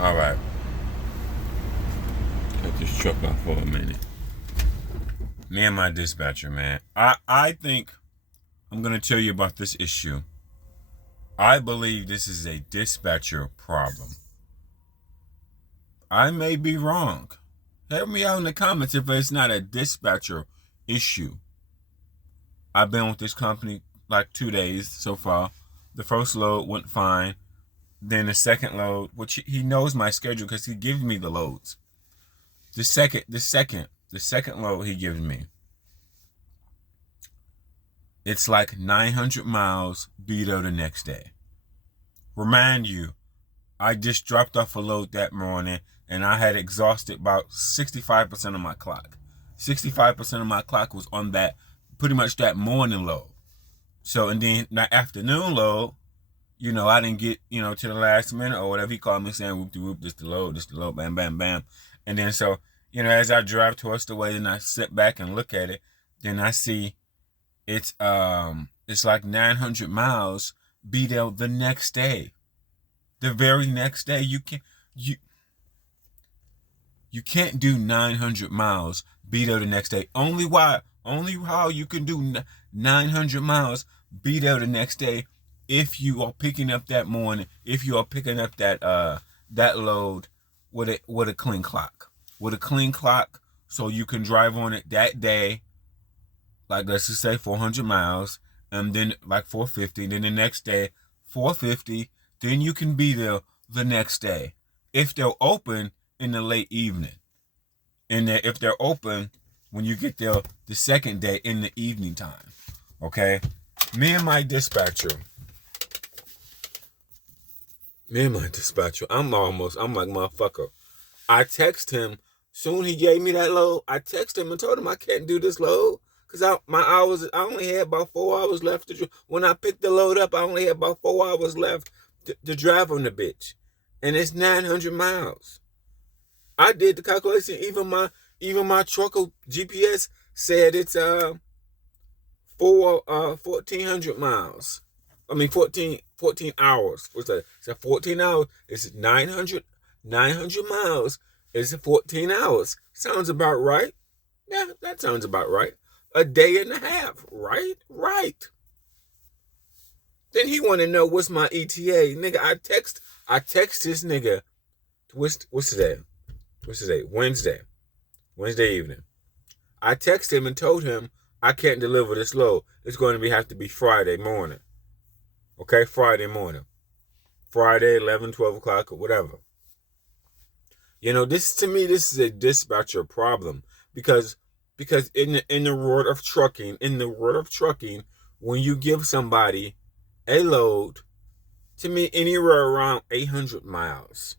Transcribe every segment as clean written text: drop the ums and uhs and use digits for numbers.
All right. Cut this truck off for a minute. Me and my dispatcher, man. I think I'm gonna tell you about this issue. I believe this is a dispatcher problem. I may be wrong. Help me out in the comments if it's not a dispatcher issue. I've been with this company like 2 days so far. The first load went fine. Then the second load, which he knows my schedule because he gives me the loads. The second load he gives me, it's like 900 miles. Be there the next day. Remind you, I just dropped off a load that morning and I had exhausted about 65% of my clock. 65% of my clock was on that, pretty much that morning load. So, and then that afternoon load, I didn't get, to the last minute or whatever. He called me saying, whoop de whoop, this the load, bam, bam, bam. And then so, as I drive towards the way, then I sit back and look at it, then I see it's like 900 miles. Be there the next day. The very next day. You can't do 900 miles. Be there the next day. Only how you can do 900 miles. Be there the next day if you are picking up that morning. If you are picking up that load with a clean clock. With a clean clock, so you can drive on it that day. Like, let's just say 400 miles, and then like 450, then the next day 450, then you can be there the next day. If they're open in the late evening, and if they're open when you get there the second day in the evening time, okay? Me and my dispatcher, I'm like, motherfucker. I text him, soon he gave me that load, I texted him and told him I can't do this load. Because I only had about 4 hours left to drive. When I picked the load up, I only had about 4 hours left to drive on the bitch. And it's 900 miles. I did the calculation. Even my trucker GPS said it's 1,400 miles. I mean 14 hours. What's that? It's 14 hours. It's 900 miles. It's 14 hours. Sounds about right. Yeah, that sounds about right. A day and a half, right? Right. Then he want to know what's my ETA, nigga. I text this nigga. What's today? What's today? Wednesday evening. I text him and told him I can't deliver this load. It's going to have to be Friday morning. Okay, Friday morning. Friday, 11, 12 o'clock or whatever. This is a dispatcher problem because in the world of trucking, when you give somebody a load, to me, anywhere around 800 miles,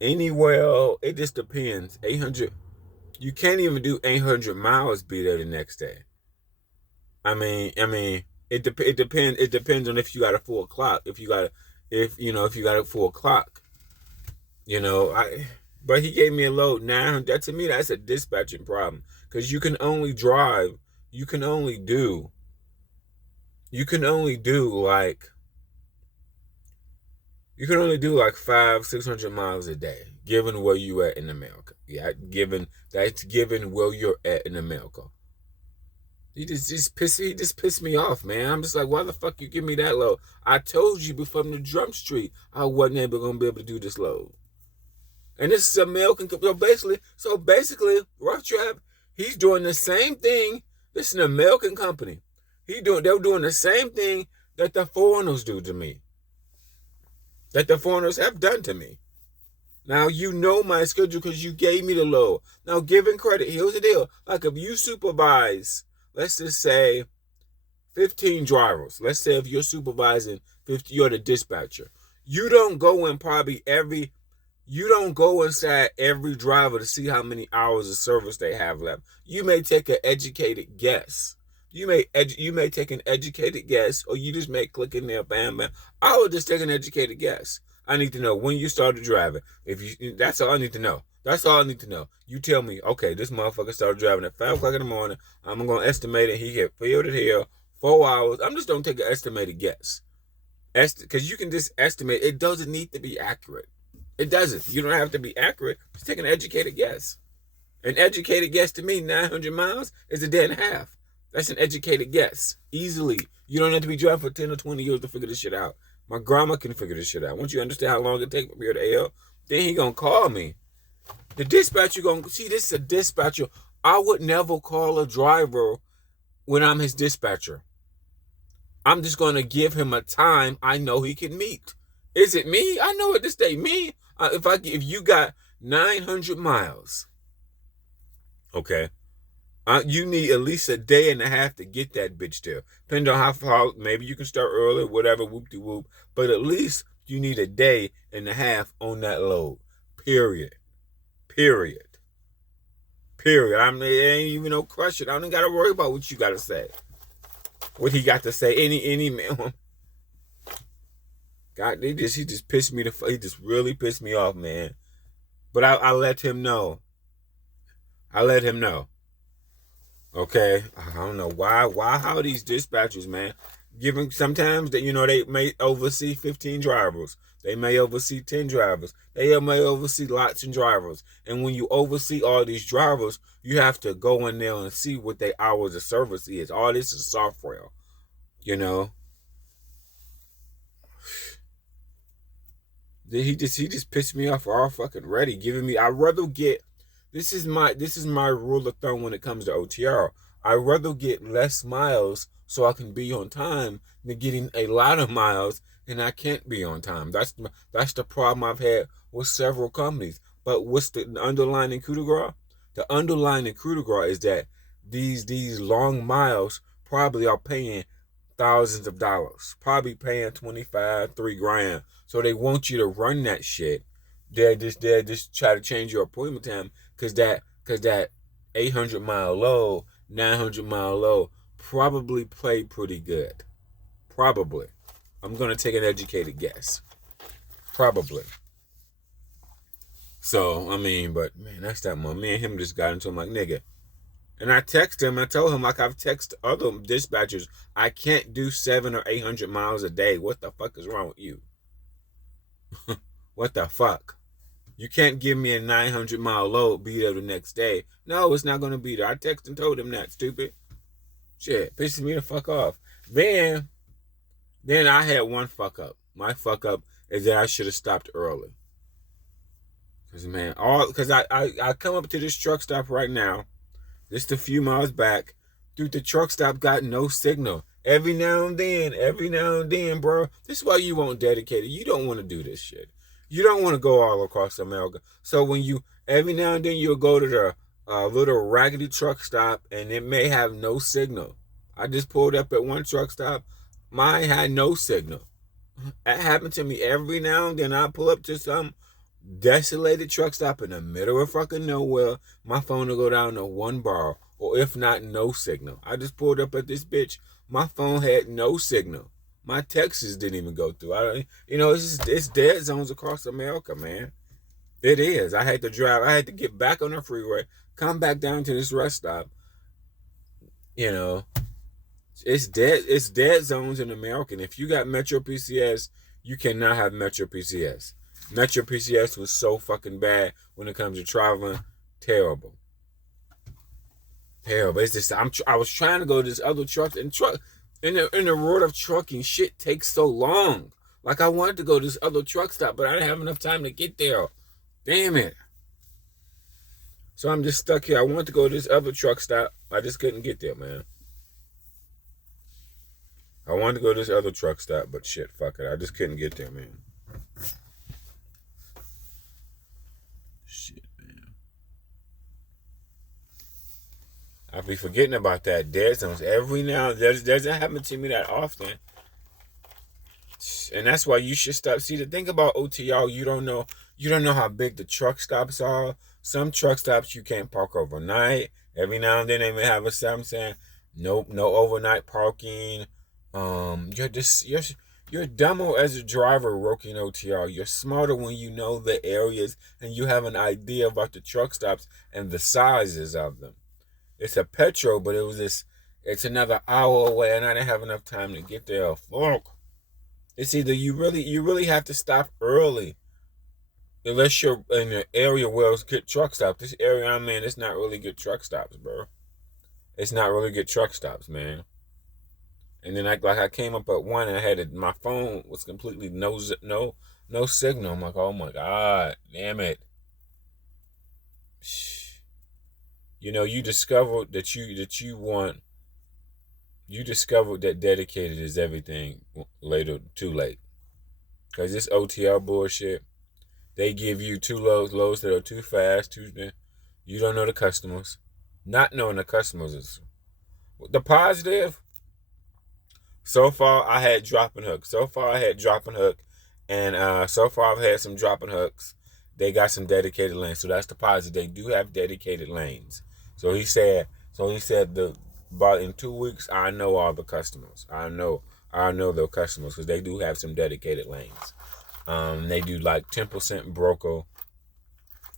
anywhere, it just depends. 800, you can't even do 800 miles. Be there the next day. I mean, it depends. It depends on if you got a full clock. If you got a full clock, But he gave me a load. Now, to me, that's a dispatching problem. Because you can only do like 500-600 miles a day, given where you at in America. Yeah, given where you're at in America. He just pissed me off, man. I'm just like, why the fuck you give me that load? I told you before from the Drum Street I wasn't gonna be able to do this load. And this is American. So basically, Rough Trap, he's doing the same thing. This is an American company. They're doing the same thing that the foreigners do to me. That the foreigners have done to me. Now, my schedule because you gave me the load. Now, giving credit, here's the deal. Like, if you supervise, let's just say, 15 drivers. Let's say if you're supervising 50, you're the dispatcher. You don't go inside every driver to see how many hours of service they have left. You may take an educated guess. You may take an educated guess, or you just may click in there, bam, bam. I would just take an educated guess. I need to know when you started driving. That's all I need to know. That's all I need to know. You tell me, okay, this motherfucker started driving at 5 o'clock in the morning. I'm going to estimate it. He had filled it here 4 hours. I'm just going to take an estimated guess. Because you can just estimate. It doesn't need to be accurate. It doesn't. You don't have to be accurate. Just take an educated guess. An educated guess to me, 900 miles is a day and a half. That's an educated guess. Easily. You don't have to be driving for 10 or 20 years to figure this shit out. My grandma can figure this shit out. Once you understand how long it takes from here to L, then he gonna call me. The dispatcher gonna see this is a dispatcher. I would never call a driver when I'm his dispatcher. I'm just gonna give him a time I know he can meet. Is it me? I know at this day, me. If you got 900 miles, okay, you need at least a day and a half to get that bitch there. Depending on how far, maybe you can start early, whatever, whoop-de-whoop. But at least you need a day and a half on that load. Period. Period. Period. I mean, it ain't even no question. I don't got to worry about what you got to say. What he got to say. Any man. God, he just pissed me he just really pissed me off, man. But I let him know. I let him know. Okay, I don't know how these dispatchers, man, giving sometimes that they may oversee 15 drivers, they may oversee 10 drivers, they may oversee lots of drivers, and when you oversee all these drivers, you have to go in there and see what their hours of service is. All this is software, you know. He just pissed me off all fucking ready, giving me. I'd rather get. This is my rule of thumb when it comes to OTR. I'd rather get less miles so I can be on time than getting a lot of miles and I can't be on time. That's the problem I've had with several companies. But what's the underlying coup de grace? The underlying coup de grace is that these long miles probably are paying thousands of dollars, probably paying 25, $3,000. So they want you to run that shit. They just try to change your appointment time because that 800-mile low, 900-mile low probably played pretty good. Probably. I'm gonna take an educated guess. Probably. So I mean, but man, that's that one. Me and him just got into him like nigga. And I texted him. I told him like I've texted other dispatchers. I can't do 700 or 800 miles a day. What the fuck is wrong with you? What the fuck? You can't give me a 900-mile load, be there the next day. No, it's not going to be there. I texted and told him that, stupid. Shit, pisses me the fuck off. Then I had one fuck up. My fuck up is that I should have stopped early. Because I come up to this truck stop right now, just a few miles back. Dude, the truck stop got no signal. Every now and then, bro. This is why you won't dedicate it. You don't want to do this shit. You don't want to go all across America. So when every now and then you'll go to the little raggedy truck stop and it may have no signal. I just pulled up at one truck stop. Mine had no signal. That happened to me every now and then. I pull up to some desolated truck stop in the middle of fucking nowhere. My phone will go down to 1 bar, or if not, no signal. I just pulled up at this bitch. My phone had no signal. My texts didn't even go through. It's dead zones across America, man. It is. I had to drive. I had to get back on the freeway, come back down to this rest stop. It's dead. It's dead zones in America. And if you got Metro PCS, you cannot have Metro PCS. Metro PCS was so fucking bad when it comes to traveling. Terrible. It's just I was trying to go to this other truck in the world of trucking. Shit takes so long. Like I wanted to go to this other truck stop, but I didn't have enough time to get there. Damn it. So I'm just stuck here. I wanted to go to this other truck stop. I just couldn't get there, man. I wanted to go to this other truck stop, but shit, fuck it. I just couldn't get there, man. Shit, man. I be forgetting about that dead zones every now and then. That doesn't happen to me that often. And that's why you should stop. See, the thing about OTR, you don't know how big the truck stops are. Some truck stops you can't park overnight. Every now and then they may have a sign saying, nope, no overnight parking. You're dumber as a driver working OTR. You're smarter when you know the areas and you have an idea about the truck stops and the sizes of them. It's a Petro, but it's another hour away and I didn't have enough time to get there. Fuck. It's either you really have to stop early unless you're in an area where it's good truck stops. This area I'm in, it's not really good truck stops, bro. It's not really good truck stops, man. And then I came up at one and I had my phone was completely no signal. I'm like, oh my god, damn it. You know, you discovered you discovered that dedicated is everything later too late. Cause this OTL bullshit, they give you two loads that are too fast, you don't know the customers. Not knowing the customers is the positive. So far, I had dropping hook. So far, I had dropping hook, and so far I've had some dropping hooks. They got some dedicated lanes, so that's the positive. They do have dedicated lanes. So he said. So he said the about in 2 weeks I know all the customers. I know their customers because they do have some dedicated lanes. They do like 10% broker,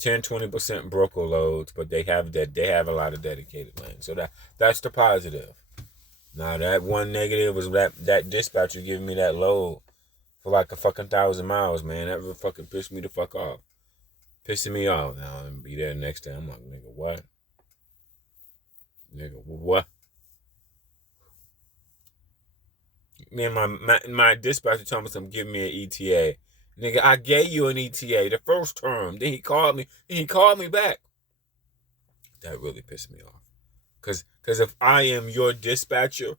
10-20% broker loads, but they have a lot of dedicated lanes. So that's the positive. Now that one negative was that dispatcher giving me that load for like a fucking 1,000 miles, man. That really fucking pissed me the fuck off. Pissing me off. Now I'm be there next time. I'm like, nigga, what? Nigga, what? Me and my dispatcher told me something, give me an ETA. Nigga, I gave you an ETA the first term. Then he called me. Then he called me back. That really pissed me off. Cause if I am your dispatcher,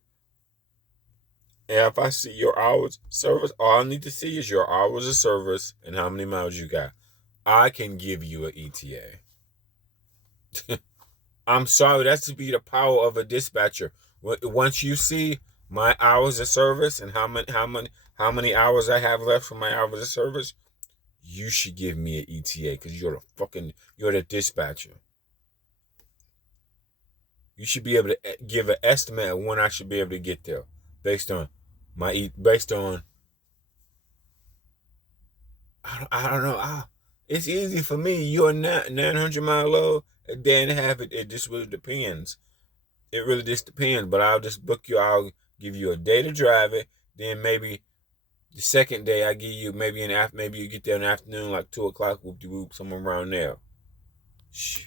and if I see your hours service, all I need to see is your hours of service and how many miles you got. I can give you an ETA. I'm sorry, that's to be the power of a dispatcher. Once you see my hours of service and how many hours I have left for my hours of service, you should give me an ETA because you're the dispatcher. You should be able to give an estimate of when I should be able to get there, based on based on I don't know. It's easy for me. You're 900-mile load, a day and a half. It just really depends. It really just depends. But I'll just book you. I'll give you a day to drive it. Then maybe the second day I give you maybe you get there in the afternoon, like 2 o'clock, whoop de whoop, somewhere around there. Shh.